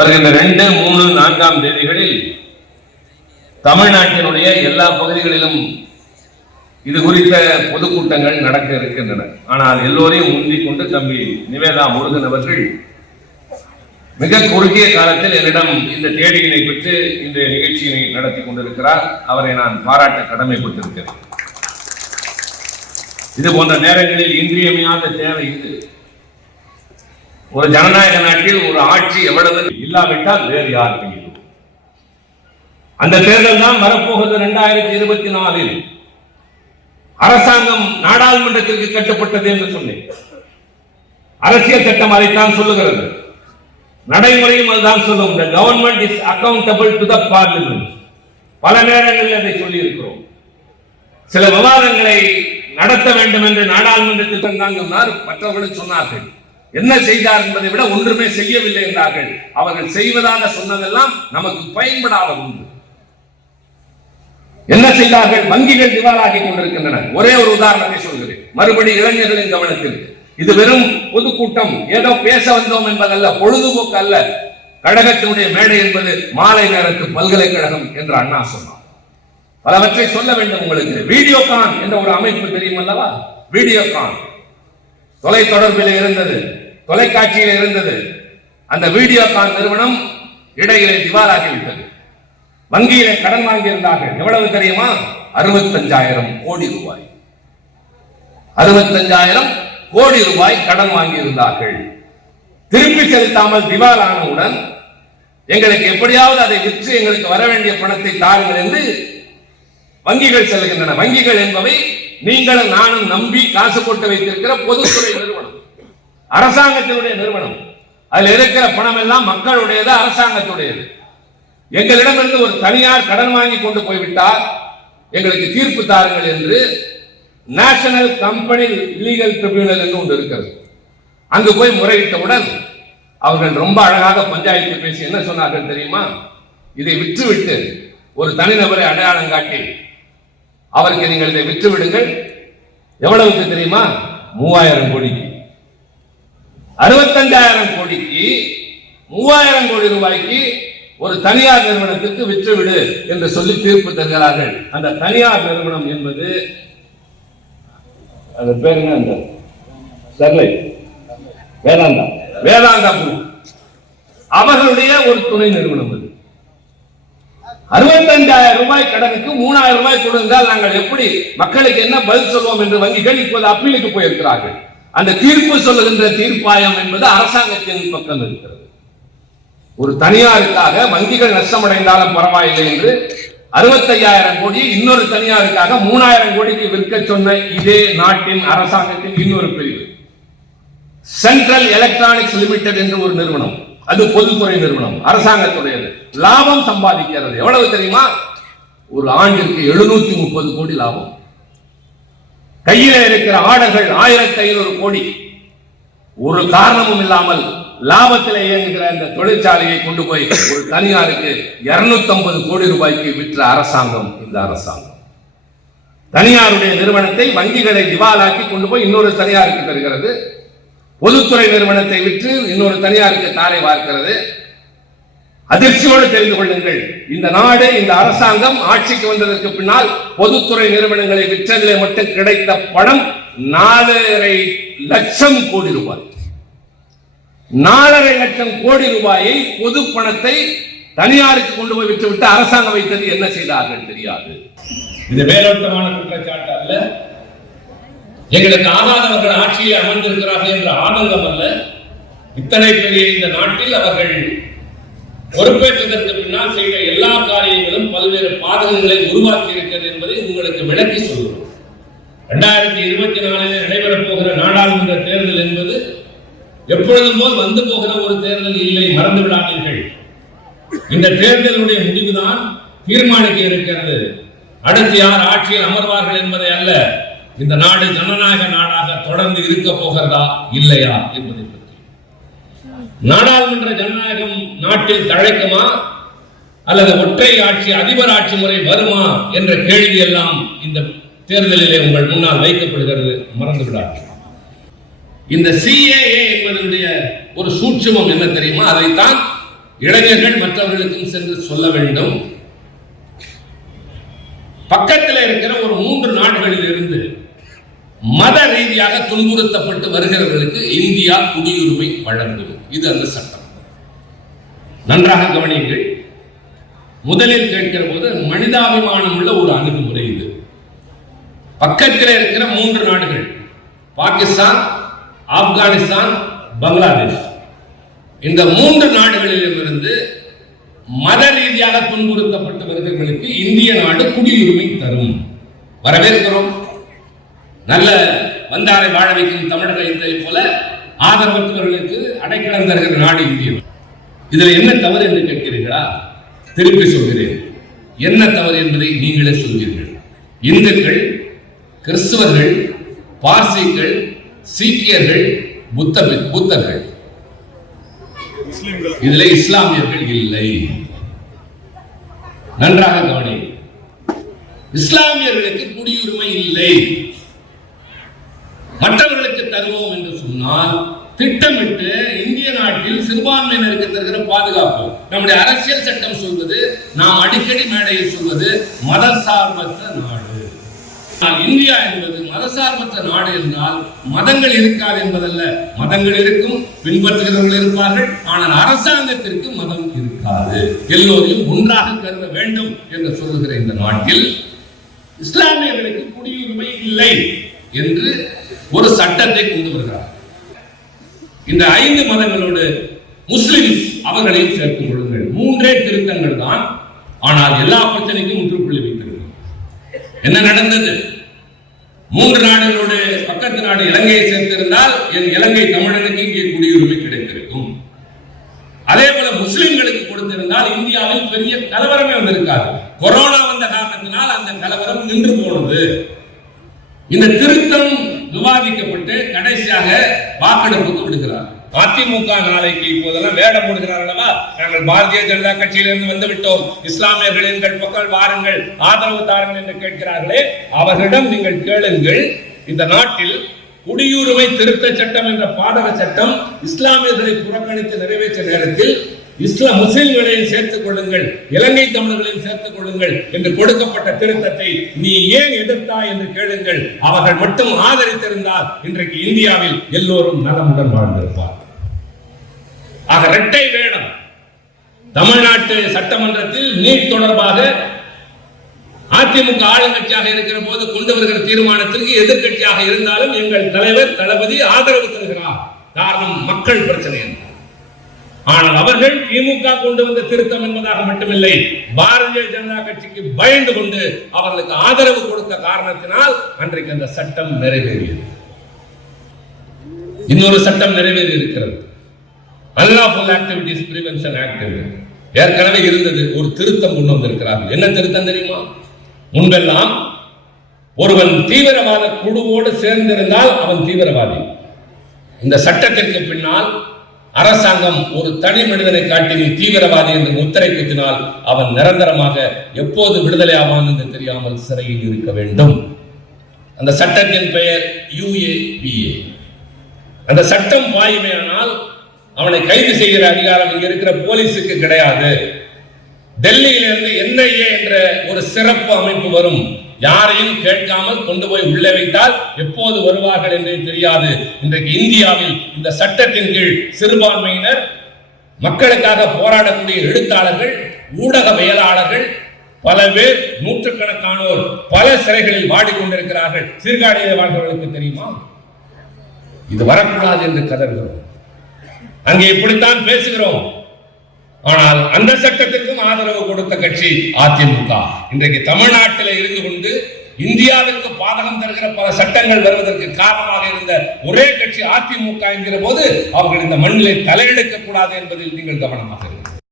வருகின்ற ரெண்டு மூணு நான்காம் தேதிகளில் தமிழ்நாட்டினுடைய எல்லா பகுதிகளிலும் இது குறித்த பொதுக்கூட்டங்கள் நடக்க இருக்கின்றன. ஆனால் எல்லோரையும் முந்திக் கொண்டு தம்பி நிவேதா முருகன் அவர்கள் மிக குறுகிய காலத்தில் என்னிடம் இந்த தேதியினை பெற்று இந்த நிகழ்ச்சியினை நடத்தி கொண்டிருக்கிறார். அவரை நான் பாராட்ட கடமைப்பட்டிருக்கிறேன். இது போன்ற நேரங்களில் இன்றியமையாத தேவை இது. ஒரு ஜனநாயக நாட்டில் ஒரு ஆட்சி எவ்வளவு இல்லாவிட்டால் வேறு யார் கையிலும் அந்த தேர்தல் தான் வரப்போகிறது இரண்டாயிரத்தி இருபத்தி நாலில். அரசாங்கம் நாடாளுமன்றத்திற்கு கட்டப்பட்டது என்று சொன்னேன். அரசியல் சட்டம் அதைத்தான் சொல்லுகிறது. நடைமுறையும் அதுதான் சொல்லும். இந்த government is accountable to the parliament பல நேரங்களில் அதை சொல்லியிருக்கிறோம். சில விவாதங்களை நடத்த வேண்டும் என்று நாடாளுமன்றத்தில் தான் மற்றவர்களும் சொன்னார்கள். என்ன செய்தார் என்பதை விட ஒன்றுமே செய்யவில்லை என்றார்கள். அவர்கள் செய்வதாக சொன்னதெல்லாம் நமக்கு பயன்படாத ஒன்று. என்ன செய்தார்கள்? வங்கிகள் திவாலாகி கொண்டிருக்கின்றன. ஒரே ஒரு உதாரணத்தை சொல்கிறேன். மறுபடி இளைஞர்களின் கவனத்தில். இது வெறும் பொதுக்கூட்டம். ஏதோ பேச வந்தோம் என்பதல்ல பொழுதுபோக்கு அல்ல. கழகத்தினுடைய மேடை என்பது மாலை நேரத்து பல்கலைக்கழகம் என்று அண்ணா சொன்னார். பலவற்றை சொல்ல வேண்டும் உங்களுக்கு. வீடியோ கான் என்ற ஒரு அமைப்பு தெரியும் அல்லவா வீடியோகான். தொலை தொடர்பில் இருந்தது. தொலைக்காட்சியில் இருந்தது. அந்த வீடியோகான் நிறுவனம் இடையிலே திவாலாகிவிட்டது. வங்கியில கடன் வாங்கியிருந்தார்கள். எவ்வளவு தெரியுமா? அறுபத்தஞ்சாயிரம் கோடி ரூபாய். அறுபத்தஞ்சாயிரம் கோடி ரூபாய் கடன் வாங்கியிருந்தார்கள். திருப்பி செலுத்தாமல் திவாலானவுடன் எங்களுக்கு எப்படியாவது அதை விற்று எங்களுக்கு வர வேண்டிய பணத்தை தாருங்கள் என்று வங்கிகள் செல்கின்றன. வங்கிகள் என்பவை நீங்களும் நானும் நம்பி காசு போட்டு வைத்திருக்கிற பொதுத்துறை நிறுவனம். அரசாங்கத்தினுடைய நிறுவனம். அதில் இருக்கிற பணம் எல்லாம் மக்களுடையது அரசாங்கத்துடையது. எங்களிடமிருந்து ஒரு தனியார் கடன் வாங்கி கொண்டு போய்விட்டால் எங்களுக்கு தீர்ப்பு தாருங்கள் என்று நேஷனல் கம்பெனி லீகல் ட்ரிபியூனல் என்று ஒன்று இருக்கிறது. அங்கு போய் முறையிட்டவுடன் அவர்கள் ரொம்ப அழகாக பஞ்சாயத்து பேசி என்ன சொன்னார்கள் தெரியுமா? இதை விற்றுவிட்டு ஒரு தனிநபரை அடையாளம் காட்டி அவருக்கு நீங்கள் இதை விற்று விடுங்கள் எவ்வளவுக்கு தெரியுமா? மூவாயிரம் கோடிக்கு. அறுபத்தஞ்சாயிரம் கோடிக்கு மூவாயிரம் கோடி ரூபாய்க்கு ஒரு தனியார் நிறுவனத்திற்கு விற்று விடு என்று சொல்லி தீர்ப்பு தருகிறார்கள். அந்த தனியார் நிறுவனம் என்பது அது பேர் என்ன அந்த? ஸ்டெர்லைட் வேதாந்தா. வேதாந்தா குரூப் அவர்களுடைய ஒரு துணை நிறுவனம் அது. அறுபத்தஞ்சாயிரம் ரூபாய் கடனுக்கு மூணாயிரம் ரூபாய் கொடுத்தால் நாங்கள் எப்படி மக்களுக்கு என்ன பதில் சொல்வோம் என்று வங்கிகள் இப்போது அப்பீலுக்கு போயிருக்கிறார்கள். அந்த தீர்ப்பு சொல்லுகின்ற தீர்ப்பாயம் என்பது அரசாங்கத்தின் பக்கம் இருக்கிறது. ஒரு தனியாருக்காக வங்கிகள் நஷ்டமடைந்தாலும் பரவாயில்லை என்று அறுபத்தையாயிரம் கோடி இன்னொரு தனியாருக்காக மூணாயிரம் கோடிக்கு விற்க சொன்ன இதே நாட்டின் அரசாங்கத்தின் இன்னொரு பிரிவு. சென்ட்ரல் எலக்ட்ரானிக்ஸ் லிமிடெட் என்று ஒரு நிறுவனம். அது பொதுத்துறை நிறுவனம் அரசாங்கத்துடையது. லாபம் சம்பாதிக்கிறது. எவ்வளவு தெரியுமா? ஒரு ஆண்டிற்கு எழுநூத்தி முப்பது கோடி லாபம். கையில இருக்கிற ஆடைகள் ஆயிரத்தி ஐநூறு கோடி. ஒரு காரணமும் இல்லாமல் லாபத்தில் இயங்குகிற இந்த தொழிற்சாலையை கொண்டு போய் ஒரு தனியாருக்கு 250 கோடி ரூபாய்க்கு விற்ற அரசாங்கம் இந்த அரசாங்கம். தனியாருடைய நிறுவனத்தை வங்கிகளை திவாலாக்கி கொண்டு போய் இன்னொரு தனியாருக்கு தருகிறது. பொதுத்துறை நிறுவனத்தை விற்று இன்னொரு தனியாருக்கு தாரை வார்க்கிறது. அதிர்ச்சியோடு தெரிந்து கொள்ளுங்கள். இந்த நாடு இந்த அரசாங்கம் ஆட்சிக்கு வந்ததற்கு பின்னால் பொதுத்துறை நிறுவனங்களை விற்றதிலே மட்டும் கிடைத்த பணம் நாலரை லட்சம் கோடி ரூபாய். நாலரை லட்சம் கோடி ரூபாயை பொது பணத்தை தனியாருக்கு கொண்டு போய் விட்டுவிட்டு அரசாங்கம் வைத்தது என்ன செய்தார்கள் தெரியாது. இது மேலோட்டமான குற்றச்சாட்டு அல்ல. எங்களுக்கு ஆகாதவர்கள் ஆட்சியில் அமர்ந்திருக்கிறார்கள் என்ற ஆதங்கம் அல்ல இத்தனை பெரிய இந்த நாட்டில் அவர்கள் பொறுப்பேற்றதற்கு பின்னால் செய்த எல்லா காரியங்களும் பல்வேறு பாதகங்களை உருவாக்கி இருக்கிறது என்பதை உங்களுக்கு விளக்கி சொல்கிறோம் இரண்டாயிரத்தி இருபத்தி நாலில் நடைபெறப் போகிற நாடாளுமன்ற தேர்தல் என்பது எப்பொழுதும் போல் வந்து போகிற ஒரு தேர்தல் இல்லை மறந்து விடாதீர்கள். இந்த தேர்தலுடைய முடிவுதான் தீர்மானிக்க இருக்கிறது. அடுத்து யார் ஆட்சியில் அமர்வார்கள் என்பதை அல்ல இந்த நாடு ஜனநாயக நாடாக தொடர்ந்து இருக்க போகிறதா இல்லையா என்பதை நாடாளுமன்ற ஜனநாயகம் நாட்டில் தழைக்குமா? அல்லது ஒற்றை ஆட்சி அதிபர் ஆட்சி முறை வருமா? என்ற கேள்வி எல்லாம் இந்த தேர்தலிலே உங்கள் முன்னால் வைக்கப்படுகிறது. மறந்து விடாது இந்த சிஏஏ என்பதனுடைய ஒரு சூட்சமம் என்ன தெரியுமா? அதைத்தான் இளைஞர்கள் மற்றவர்களுக்கும் சென்று சொல்ல வேண்டும். பக்கத்தில் இருக்கிற ஒரு மூன்று நாடுகளில் இருந்து மத ரீதியாக துன்புறுத்தப்பட்டு வருகிறவர்களுக்கு இந்தியா குடியுரிமை வழங்கும். இது அந்த சட்டம். நன்றாக கவனியுங்கள். முதலில் கேட்கிற போது மனிதாபிமானம் உள்ள ஒரு அணுகுமுறை இது. பக்கத்தில் இருக்கிற மூன்று நாடுகள். பாகிஸ்தான் ஆப்கானிஸ்தான் பங்களாதேஷ். இந்த மூன்று நாடுகளிலிருந்து மத ரீதியாக துன்புறுத்தப்பட்டு வருகிறவர்களுக்கு இந்திய நாடு குடியுரிமை தரும். வரவேற்கிறோம். நல்ல வந்தாரை வாழ வைக்கும் தமிழர்களை போல ஆதரவற்றவர்களுக்கு அடைக்கலம் தருகிற நாடு இந்திய. இதுல என்ன தவறு என்று கேட்கிறீர்களா? திருப்பி சொல்கிறேன். என்ன தவறு என்பதை நீங்களே சொல்வீர்கள். இந்துக்கள் கிறிஸ்துவர்கள் பார்சிகள் சீக்கியர்கள் புத்த புத்தர்கள். இதுல இஸ்லாமியர்கள் இல்லை. நன்றாக கவனி இஸ்லாமியர்களுக்கு குடியுரிமை இல்லை. தருவோம் என்று சொன்னால் திட்டமிட்டு இந்திய நாட்டில் சிறுபான்மையினருக்கு தருகிற பாதுகாப்பு. நம்முடைய அரசியல் சட்டம் சொல்வது நாம் அடிக்கடி மேடையில் சொல்வது மதசார்பற்ற நாடு. இந்தியா என்பது மதசார்பற்ற நாடு என்றால் மதங்கள் இருக்காது என்பதல்ல. மதங்கள் இருக்கும் பின்பற்றுகிறவர்கள் இருப்பார்கள் ஆனால் அரசாங்கத்திற்கு மதம் இருக்காது. எல்லோரையும் ஒன்றாக கருத வேண்டும் என்று சொல்லுகிற இந்த நாட்டில் இஸ்லாமியர்களுக்கு குடியுரிமை இல்லை என்று ஒரு சட்டத்தை கொண்டு வருகிறார். இந்த ஐந்து மதங்களோடு முஸ்லிம்ஸ் அவர்களையும் சேர்த்துக் கொள்ளுங்கள். மூன்றே திருத்தங்கள் தான். ஆனால் எல்லா பிரச்சனைக்கும் முற்றுப்புள்ளி வைத்திருக்கும் என்ன நடந்தது? மூன்று நாடுகளோடு பக்கத்து நாடு இலங்கையை சேர்த்திருந்தால் என் இலங்கை தமிழனுக்கு இங்கே குடியுரிமை கிடைத்திருக்கும். அதே போல முஸ்லிம்களுக்கு கொடுத்திருந்தால் இந்தியாவில் பெரிய கலவரமே வந்திருக்காது. கொரோனா வந்த காரணத்தினால் அந்த கலவரம் நின்று போனது. இந்த திருத்தம் விவாதிக்கப்பட்டு கடைசியாக வாக்கெடுப்புக்கு விடுகிறார் அதிமுக நாளைக்கு இப்போதெல்லாம் வேடம் போடுகிறார் அல்லவா? நாங்கள் பாரதிய ஜனதா கட்சியிலிருந்து வந்து விட்டோம் இஸ்லாமியர்கள் எங்கள் பக்கம் வாருங்கள் ஆதரவு தாருங்கள் என்று கேட்கிறார்களே அவர்களிடம் நீங்கள் கேளுங்கள். இந்த நாட்டில் குடியுரிமை திருத்த சட்டம் என்ற பாதக சட்டம் இஸ்லாமியர்களை புறக்கணித்து நிறைவேற்ற நேரத்தில் இஸ்லாம் முஸ்லிம்களையும் சேர்த்துக் கொள்ளுங்கள் இலங்கை தமிழர்களையும் சேர்த்துக் கொள்ளுங்கள் என்று கொடுக்கப்பட்ட திருத்தத்தை நீ ஏன் எதிர்த்தாய் என்று கேளுங்கள். அவர்கள் மட்டும் ஆதரித்திருந்தால் இன்றைக்கு இந்தியாவில் எல்லோரும் நலமுடன் வாழ்ந்திருப்பார் ஆக இரட்டை வேடம். தமிழ்நாட்டு சட்டமன்றத்தில் நீட் தொடர்பாக அதிமுக ஆளுங்கட்சியாக இருக்கிற போது கொண்டு வருகிற தீர்மானத்திற்கு எதிர்க்கட்சியாக இருந்தாலும் எங்கள் தலைவர் தளபதி ஆதரவு தருகிறார். காரணம் மக்கள் பிரச்சனை என்ன ஆனால் அவர்கள் திமுக கொண்டு வந்த திருத்தம் என்பதாக மட்டுமில்லை பாரதிய ஜனதா கட்சிக்கு பயந்து கொண்டு அவர்களுக்கு ஆதரவு கொடுத்த காரணத்தினால் அன்றைக்கு அந்த சட்டம் நிறைவேறியது. இன்னொரு சட்டம் நிறைவேறி இருக்கிறது. அன்லாஃபுல் ஆக்டிவிட்டிஸ் பிரிவென்ஷன் ஆக்ட் ஏற்கனவே இருந்தது ஒரு திருத்தம் கொண்டு வந்திருக்கிறார்கள். என்ன திருத்தம் தெரியுமா? முன்பெல்லாம் ஒருவன் தீவிரவாத குழுவோடு சேர்ந்திருந்தால் அவன் தீவிரவாதி. இந்த சட்டத்திற்கு பின்னால் அரசாங்கம் ஒரு தனி மனிதனை காட்டி நீ தீவிரவாதி என்று முத்திரை குத்தினால் அவன் நிரந்தரமாக எப்போது விடுதலை ஆவான் என்று தெரியாமல் சிறையில் இருக்க வேண்டும். அந்த சட்டத்தின் பெயர் யுஏபிஏ அந்த சட்டம் வாயுமையானால் அவனை கைது செய்கிற அதிகாரம் இங்க இருக்கிற போலீஸுக்கு கிடையாது. டெல்லியிலிருந்து என்ஐஏ என்ற ஒரு சிறப்பு அமைப்பு வரும். யாரையும் கேட்காமல் கொண்டு போய் உள்ளே வைத்தால் எப்போது வருவார்கள் என்று தெரியாது. இன்றைக்கு இந்தியாவில் இந்த சட்டத்தின் கீழ் சிறுபான்மையினர் மக்களுக்காக போராடக்கூடிய எழுத்தாளர்கள் ஊடகவியலாளர்கள் பல பேர் நூற்றுக்கணக்கானோர் பல சிறைகளில் வாடிக்கொண்டிருக்கிறார்கள். சீர்காழியில் வாழ்கிறவர்களுக்கு தெரியுமா? இது வரக்கூடாது என்று கதறுகிறோம். அங்கே இப்படித்தான் பேசுகிறோம். ஆனால் அந்த சட்டத்திற்கும் ஆதரவு கொடுத்த கட்சி அதிமுக. இன்றைக்கு தமிழ்நாட்டில் இருந்து கொண்டு இந்தியாவிற்கு பாதகம் தருகிற பல சட்டங்கள் வருவதற்கு காரணமாக இருந்த ஒரே கட்சி அதிமுக என்கிற போது அவர்கள் இந்த மண்ணிலே தலையெடுக்க கூடாது என்பதில் நீங்கள் கவனமாக